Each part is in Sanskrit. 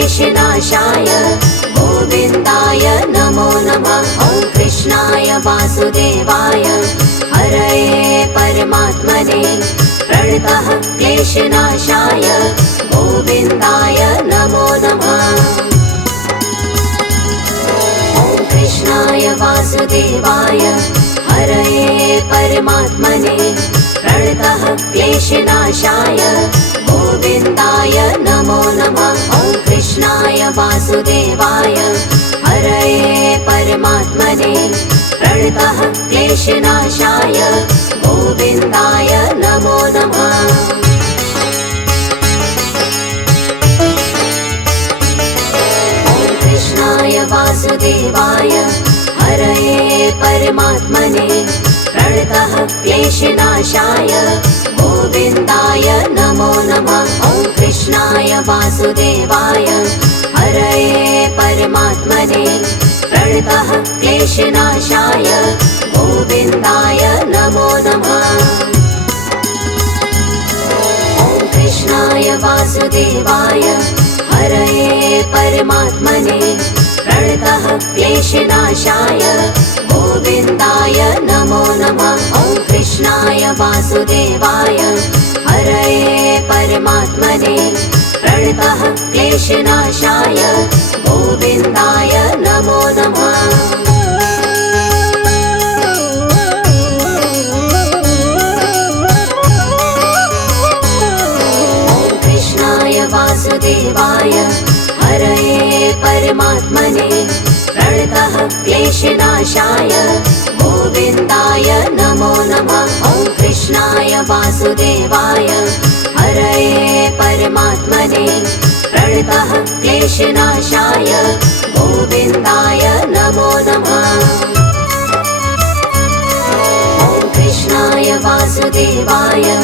क्लेशनाशाय गोविन्दाय नमो नमः। ॐ कृष्णाय वासुदेवाय हरये परमात्मने प्रणतः क्लेशनाशाय गोविन्दाय नमो नमः। ॐ कृष्णाय वासुदेवाय हरये परमात्मने प्रणतः क्लेशनाशाय गोविन्दाय नमो नमः। ॐ कृष्णाय वासुदेवाय हरये परमात्मने प्रणतः क्लेशनाशाय गोविन्दाय नमो नमः। ॐ कृष्णाय वासुदेवाय हरये परमात्मने प्रणतः क्लेशनाशाय गोविन्दाय नमो नमः। ॐ कृष्णाय वासुदेवाय हरये परमात्मने प्रणतः क्लेशनाशाय गोविन्दाय नमो नमः। ॐ कृष्णाय वासुदेवाय हरये परमात्मने प्रणतः क्लेशनाशाय गोविन्दाय नमो नमः। ॐ कृष्णाय वासुदेवाय हरये परमात्मने प्रणतः क्लेशनाशाय गोविन्दाय नमो नमः। ॐ कृष्णाय वासुदेवाय हरये परमात्मने प्रणतः क्लेशनाशाय गोविन्दाय नमो नमः। ॐ कृष्णाय वासुदेवाय हरये परमात्मने प्रणतः क्लेशनाशाय गोविन्दाय नमो नमः। ॐ कृष्णाय वासुदेवाय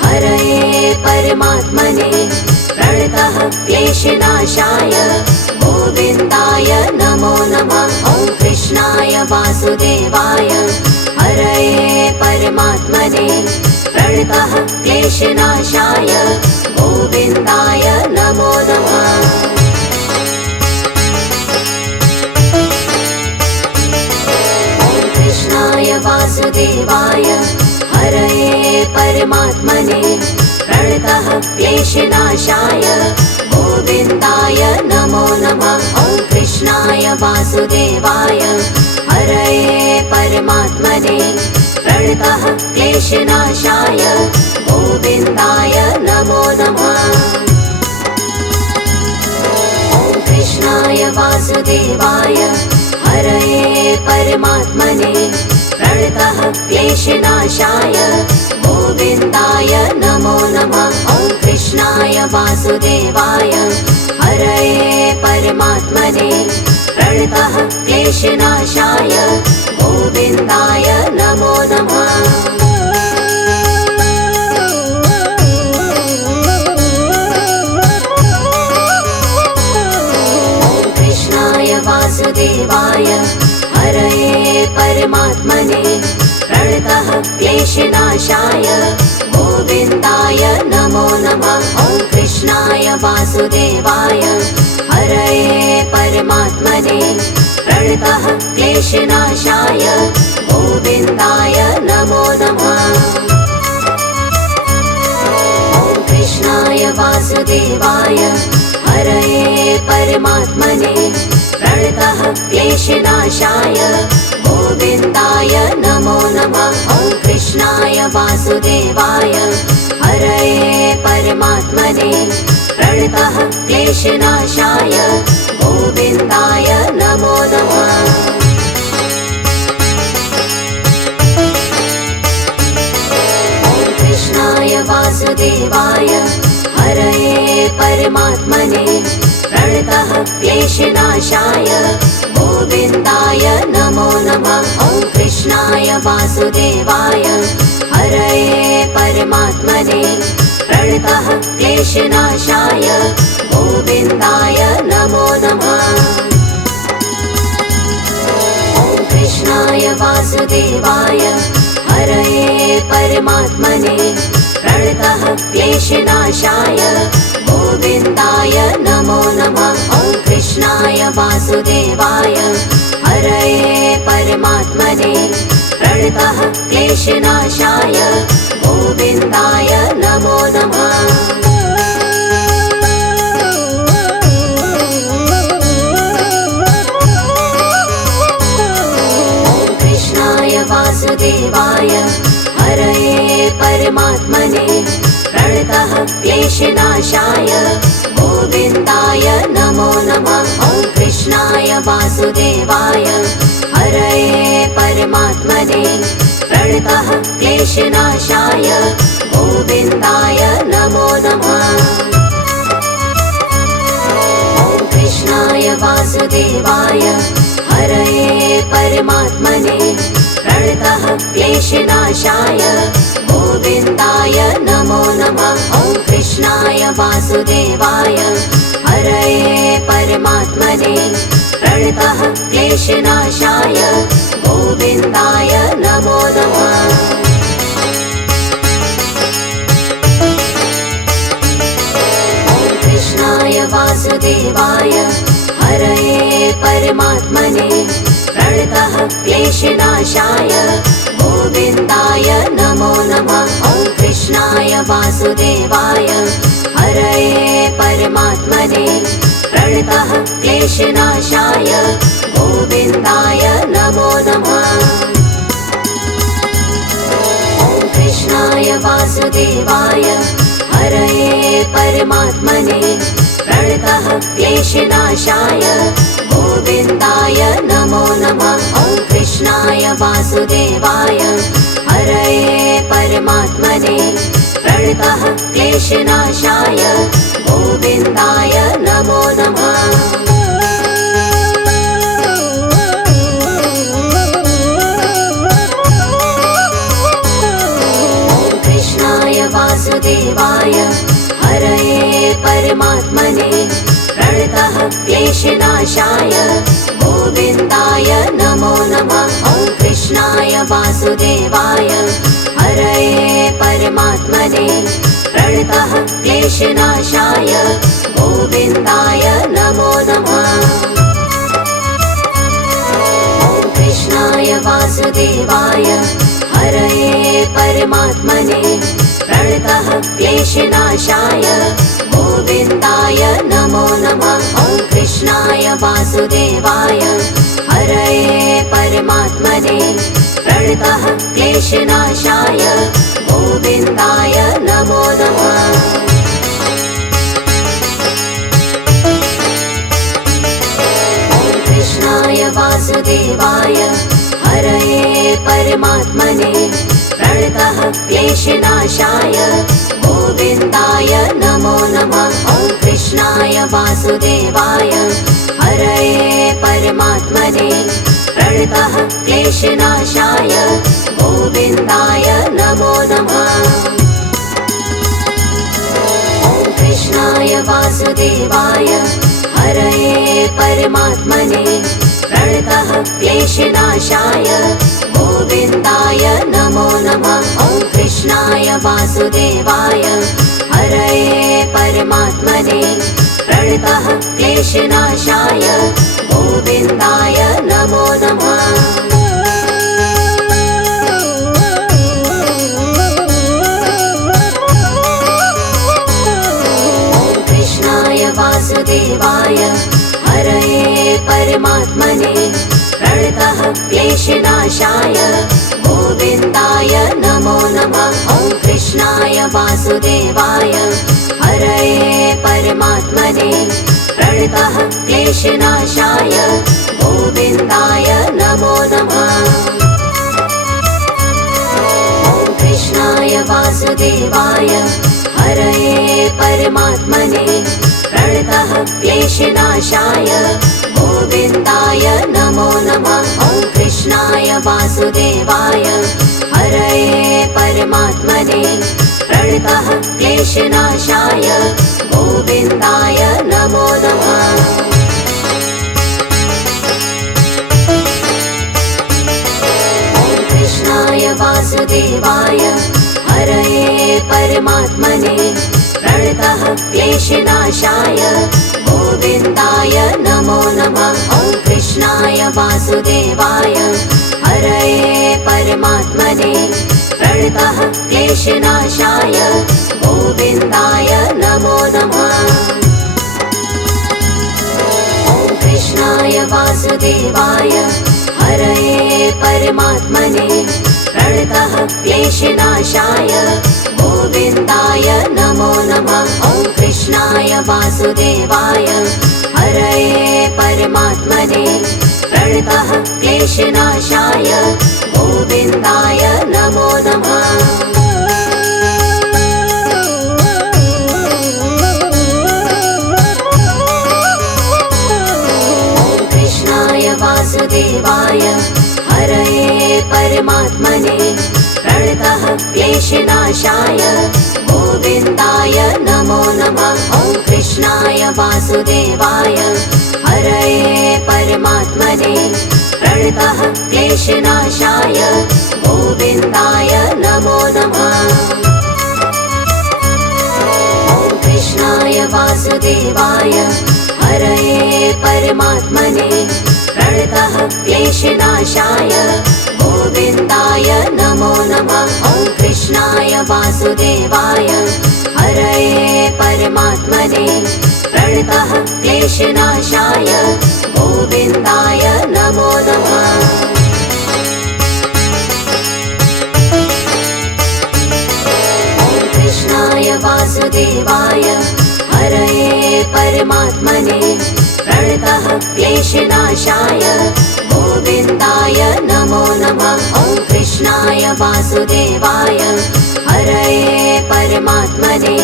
हरये परमात्मने प्रणतः क्लेशनाशाय गोविन्दाय नमो नमः। ॐ कृष्णाय वासुदेवाय हरये परमात्मने प्रणतः क्लेशनाशाय गोविन्दाय नमो नमः। ॐ कृष्णाय वासुदेवाय हरये परमात्मने प्रणतः क्लेशनाशाय गोविन्दाय नमो नमः। ॐ कृष्णाय वासुदेवाय हरये परमात्मने प्रणतः क्लेशनाशाय गोविन्दाय नमो नमः। ॐ कृष्णाय वासुदेवाय हरये परमात्मने प्रणतः क्लेशनाशाय गोविन्दाय नमो नमः। ॐ कृष्णाय वासुदेवाय हरये परमात्मने प्रणतः क्लेशनाशाय गोविन्दाय नमो नमः। ॐ कृष्णाय वासुदेवाय हरये परमात्मने प्रणतः क्लेशनाशाय गोविन्दाय नमो नमः। ॐ कृष्णाय वासुदेवाय हरये परमात्मने प्रणतः क्लेशनाशाय गोविन्दाय नमो नमः। ॐ कृष्णाय वासुदेवाय हरये परमात्मने प्रणतः क्लेशनाशाय गोविन्दाय नमो नमः। ॐ कृष्णाय वासुदेवाय हरये परमात्मने प्रणतः क्लेशनाशाय गोविन्दाय नमो नमः। ॐ कृष्णाय वासुदेवाय हरये परमात्मने प्रणतः क्लेशनाशाय गोविन्दाय नमो नमः। ॐ कृष्णाय वासुदेवाय हरये परमात्मने प्रणतः क्लेशनाशाय गोविन्दाय नमो नमः। ॐ कृष्णाय वासुदेवाय हरये परमात्मने प्रणतः क्लेशनाशाय गोविन्दाय नमो नमः। वासुदेवाय हरये परमात्मने प्रणतः क्लेशनाशाय गोविन्दाय नमो नमः। वासुदेवाय हरये परमात्मने प्रणतः क्लेशनाशाय गोविन्दाय नमो नमः। ॐ कृष्णाय वासुदेवाय हरये परमात्मने प्रणतः क्लेशनाशाय गोविन्दाय नमो नमः। ॐ कृष्णाय वासुदेवाय हरये परमात्मने प्रणतः क्लेशनाशाय गोविन्दाय नमो नमः। ॐ कृष्णाय वासुदेवाय हरये परमात्मने प्रणतः क्लेशनाशाय गोविन्दाय नमो नमः। ॐ कृष्णाय वासुदेवाय हरये परमात्मने प्रणतः क्लेशनाशाय गोविन्दाय नमो नमः। ॐ कृष्णाय वासुदेवाय हरये परमात्मने प्रणतः क्लेशनाशाय गोविन्दाय नमो नमः। ॐ कृष्णाय वासुदेवाय हरये परमात्मने प्रणतः क्लेशनाशाय गोविन्दाय नमो नमः। ॐ कृष्णाय वासुदेवाय हरये परमात्मने प्रणतः क्लेशनाशाय गोविन्दाय नमो नमः। ॐ कृष्णाय वासुदेवाय हरये परमात्मने प्रणतः क्लेशनाशाय गोविन्दाय नमो नमः। ॐ कृष्णाय वासुदेवाय हरये परमात्मने प्रणतः क्लेशनाशाय गोविन्दाय नमो नमः। ॐ कृष्णाय वासुदेवाय हरये परमात्मने प्रणतः क्लेशनाशाय गोविन्दाय नमो नमः। ॐ कृष्णाय वासुदेवाय हरये परमात्मने प्रणतः क्लेशनाशाय गोविन्दाय नमो नमः। ॐ कृष्णाय वासुदेवाय हरये परमात्मने प्रणतः क्लेशनाशाय गोविन्दाय नमो नमः। ॐ कृष्णाय वासुदेवाय हरये परमात्मने प्रणतः क्लेशनाशाय गोविन्दाय नमो नमः। ॐ कृष्णाय वासुदेवाय हरये परमात्मने प्रणतः क्लेशनाशाय गोविन्दाय नमो नमः। ॐ कृष्णाय वासुदेवाय हरये परमात्मने प्रणतः क्लेशनाशाय गोविन्दाय नमो नमः। ॐ कृष्णाय वासुदेवाय हरये परमात्मने प्रणतः क्लेशनाशाय गोविन्दाय नमो नमः। ॐ कृष्णाय वासुदेवाय हरये परमात्मने प्रणतः क्लेशनाशाय गोविन्दाय नमो नमः। ॐ कृष्णाय वासुदेवाय हरये परमात्मने प्रणतः क्लेशनाशाय गोविन्दाय नमो नमः। ॐ कृष्णाय वासुदेवाय हरये परमात्मने प्रणतः क्लेशनाशाय गोविन्दाय नमो नमः। ॐ कृष्णाय वासुदेवाय हरये परमात्मने प्रणतः क्लेशनाशाय गोविन्दाय नमो नमः। ॐ वासुदेवाय हरये परमात्मने प्रणतः क्लेशनाशाय गोविन्दाय नमो नमः। ॐ कृष्णाय वासुदेवाय हरये परमात्मने प्रणतः क्लेशनाशाय गोविन्दाय नमो नमः। ॐ कृष्णाय वासुदेवाय हरये परमात्मने प्रणतः क्लेशनाशाय गोविन्दाय नमो नमः। ॐ कृष्णाय वासुदेवाय हरये परमात्मने प्रणतः क्लेशनाशाय गोविन्दाय नमो नमः। ॐ कृष्णाय वासुदेवाय हरये परमात्मने प्रणतः क्लेशनाशाय गोविन्दाय नमो नमः। ॐ कृष्णाय वासुदेवाय हरये परमात्मने प्रणतः क्लेशनाशाय गोविन्दाय नमो नमः। ॐ कृष्णाय वासुदेवाय हरये परमात्मने प्रणतः क्लेशनाशाय गोविन्दाय नमो नमः। ॐ कृष्णाय वासुदेवाय हरये परमात्मने प्रणतः क्लेशनाशाय गोविन्दाय नमो नमः। ॐ कृष्णाय वासुदेवाय हरये परमात्मने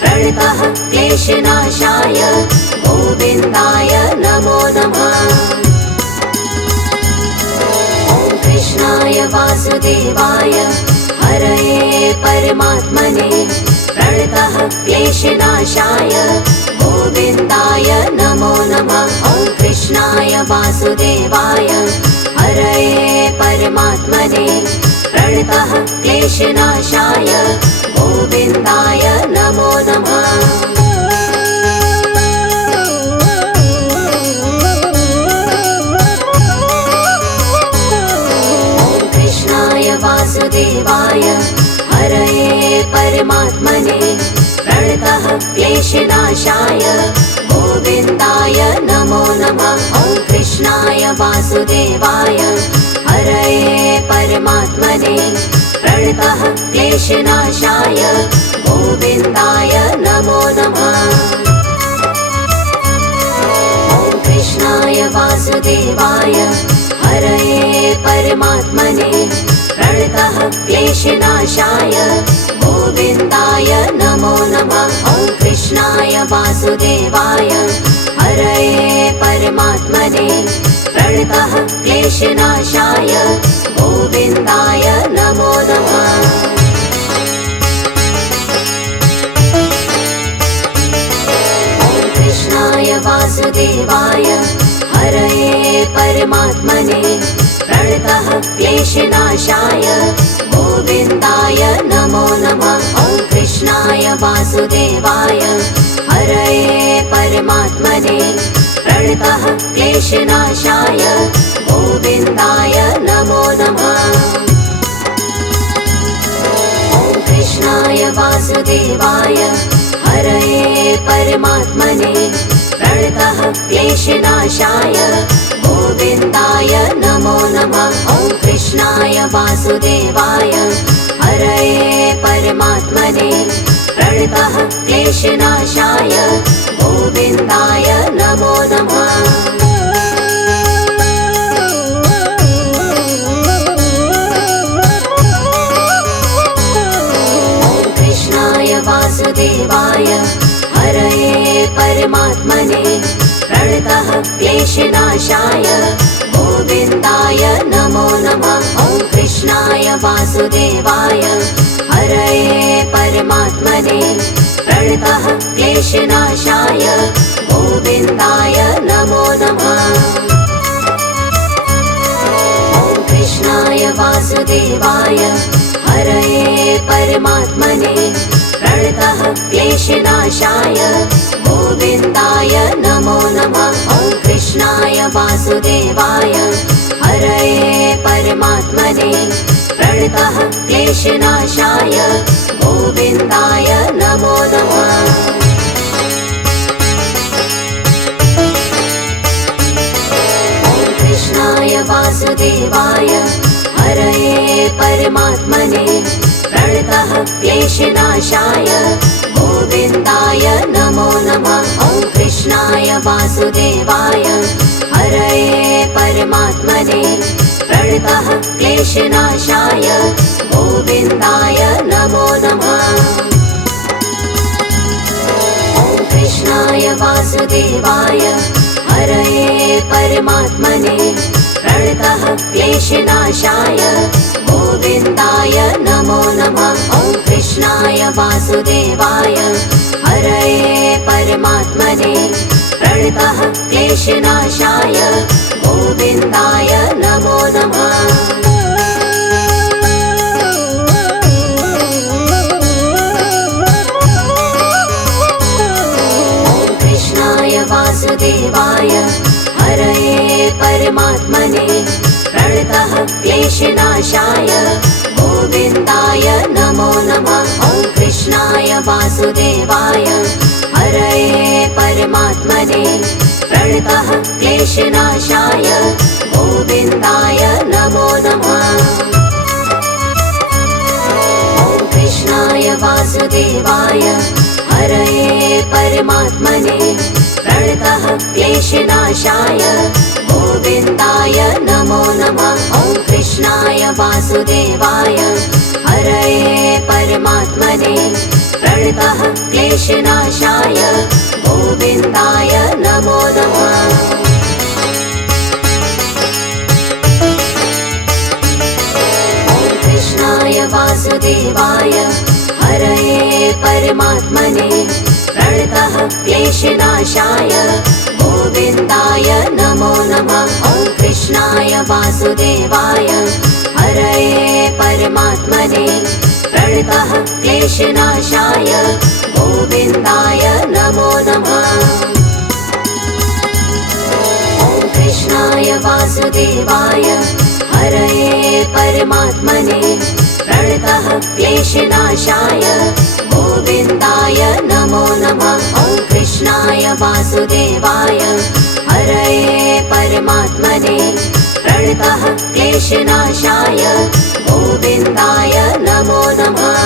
प्रणतः क्लेशनाशाय गोविन्दाय नमो नमः। ॐ कृष्णाय वासुदेवाय हरये परमात्मने प्रणतः क्लेशनाशाय गोविन्दाय नमो नमः। ॐ कृष्णाय वासुदेवाय हरये परमात्मने प्रणतः क्लेशनाशाय गोविन्दाय नमो नमः। ॐ कृष्णाय वासुदेवाय हरये परमात्मने प्रणतः क्लेशनाशाय गोविन्दाय नमो नमः। ॐ कृष्णाय वासुदेवाय हरये परमात्मने प्रणतः क्लेशनाशाय गोविन्दाय नमो नमः। ॐ कृष्णाय वासुदेवाय हरये परमात्मने प्रणतः क्लेशनाशाय गोविन्दाय नमो नमः। ॐ कृष्णाय वासुदेवाय हरये परमात्मने प्रणतः क्लेशनाशाय गोविन्दाय नमो नमः। ॐ कृष्णाय वासुदेवाय हरये परमात्मने प्रणतः क्लेशनाशाय गोविन्दाय नमो नमः। ॐ कृष्णाय वासुदेवाय हरये परमात्मने प्रणतः क्लेशनाशाय गोविन्दाय नमो नमः। ॐ कृष्णाय वासुदेवाय हरये परमात्मने प्रणतः क्लेशनाशाय गोविन्दाय नमो नमः। ॐ कृष्णाय वासुदेवाय हरये परमात्मने प्रणतः क्लेशनाशाय गोविन्दाय नमो नमः। ॐ कृष्णाय वासुदेवाय हरये परमात्मने प्रणतः क्लेशनाशाय गोविन्दाय नमो नमः। ॐ कृष्णाय वासुदेवाय हरये परमात्मने प्रणतः क्लेशनाशाय गोविन्दाय नमो नमः। ॐ कृष्णाय वासुदेवाय हरये परमात्मने प्रणतः क्लेशनाशाय गोविन्दाय नमो नमः। ॐ कृष्णाय वासुदेवाय वासुदेवाय हरये परमात्मने प्रणतः क्लेशनाशाय गोविन्दाय नमो नमः। कृष्णाय वासुदेवाय हरये परमात्मने प्रणतः क्लेशनाशाय गोविन्दाय नमो नमः। ॐ कृष्णाय वासुदेवाय हरये परमात्मने प्रणतः क्लेशनाशाय गोविन्दाय नमो नमः। ॐ कृष्णाय वासुदेवाय हरये परमात्मने प्रणतः क्लेशनाशाय गोविन्दाय नमो नमः। ॐ कृष्णाय वासुदेवाय हरये परमात्मने प्रणतः क्लेशनाशाय गोविन्दाय नमो नमः। वासुदेवाय हरये परमात्मने प्रणतः क्लेशनाशाय गोविन्दाय नमो नमः। ॐ कृष्णाय वासुदेवाय हरये परमात्मने प्रणतः क्लेशनाशाय गोविन्दाय नमो नमः। ॐ कृष्णाय वासुदेवाय हरये परमात्मने प्रणतः क्लेशनाशाय गोविन्दाय नमो नमः। ॐ कृष्णाय वासुदेवाय हरये परमात्मने प्रणतः क्लेशनाशाय गोविन्दाय नमो नमः। ॐ कृष्णाय वासुदेवाय हरये परमात्मने प्रणतः क्लेशनाशाय गोविन्दाय नमो नमः। ॐ कृष्णाय वासुदेवाय हरये परमात्मने प्रणतः क्लेशनाशाय गोविन्दाय नमो नमः। ॐ कृष्णाय वासुदेवाय हरये परमात्मने प्रणतः क्लेशनाशाय गोविन्दाय नमो नमः। ॐ कृष्णाय वासुदेवाय हरये परमात्मने प्रणतः क्लेशनाशाय गोविन्दाय नमो नमः।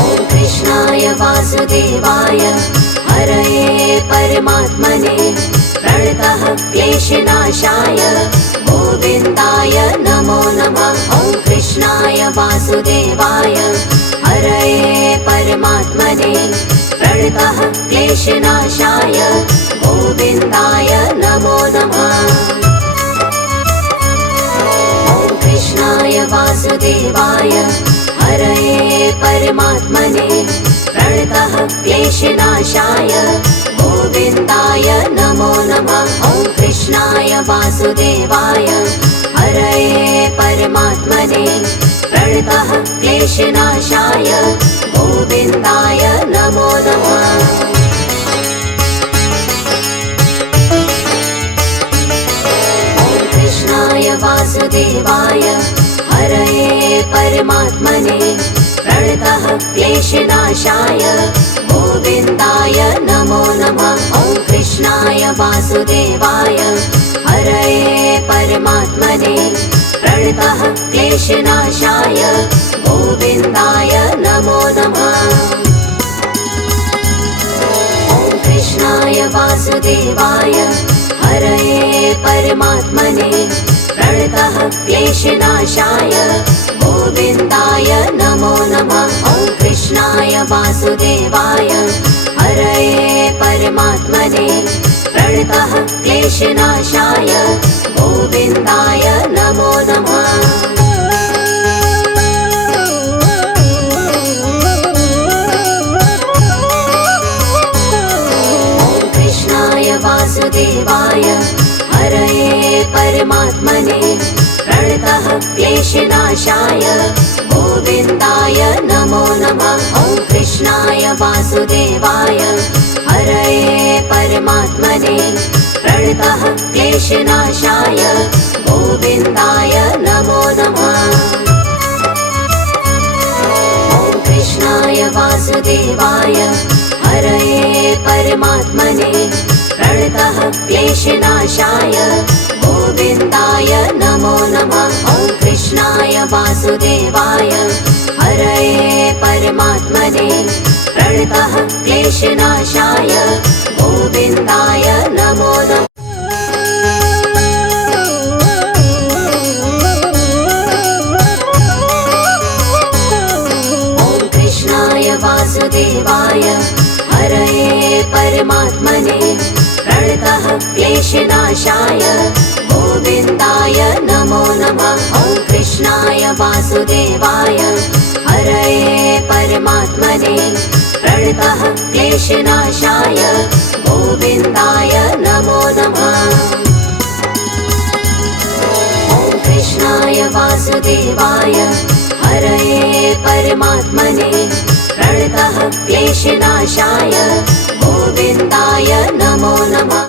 ॐ कृष्णाय वासुदेवाय हरये परमात्मने प्रणतः क्लेशनाशाय गोविन्दाय नमो नमः। ॐ कृष्णाय वासुदेवाय हरये परमात्मने प्रणतः क्लेशनाशाय गोविन्दाय नमो नमः। ॐ कृष्णाय वासुदेवाय हरये परमात्मने प्रणतः क्लेशनाशाय गोविन्दाय नमो नमः। ॐ कृष्णाय वासुदेवाय हरये परमात्मने प्रणतः क्लेशनाशाय गोविन्दाय नमो नमः। ॐ कृष्णाय वासुदेवाय हरये परमात्मने प्रणतः क्लेशनाशाय गोविन्दाय नमो नमः। ॐ कृष्णाय वासुदेवाय हरये परमात्मने प्रणतः क्लेशनाशाय गोविन्दाय नमो नमः। ॐ कृष्णाय वासुदेवाय हरये परमात्मने प्रणतः क्लेशनाशाय गोविन्दाय नमो नमः। ॐ कृष्णाय वासुदेवाय हरये परमात्मने प्रणतः क्लेशनाशाय गोविन्दाय नमो नमः। ॐ कृष्णाय वासुदेवाय हरये परमात्मने प्रणतः क्लेशनाशाय गोविन्दाय नमो नमः। ॐ कृष्णाय वासुदेवाय हरये परमात्मने प्रणतः क्लेशनाशाय गोविन्दाय नमो नमः। ॐ कृष्णाय वासुदेवाय हरये परमात्मने प्रणतः क्लेशनाशाय गोविन्दाय नमो नमः। ॐ कृष्णाय वासुदेवाय हरये परमात्मने प्रणतः क्लेशनाशाय गोविन्दाय नमो नमः। ॐ कृष्णाय वासुदेवाय हरये परमात्मने प्रणतः क्लेशनाशाय गोविन्दाय नमो नमः। ॐ कृष्णाय वासुदेवाय हरये परमात्मने प्रणतः क्लेशनाशाय गोविन्दाय नमो नमः। ॐ कृष्णाय वासुदेवाय हरये परमात्मने प्रणतः क्लेशनाशाय गोविन्दाय नमो नमः।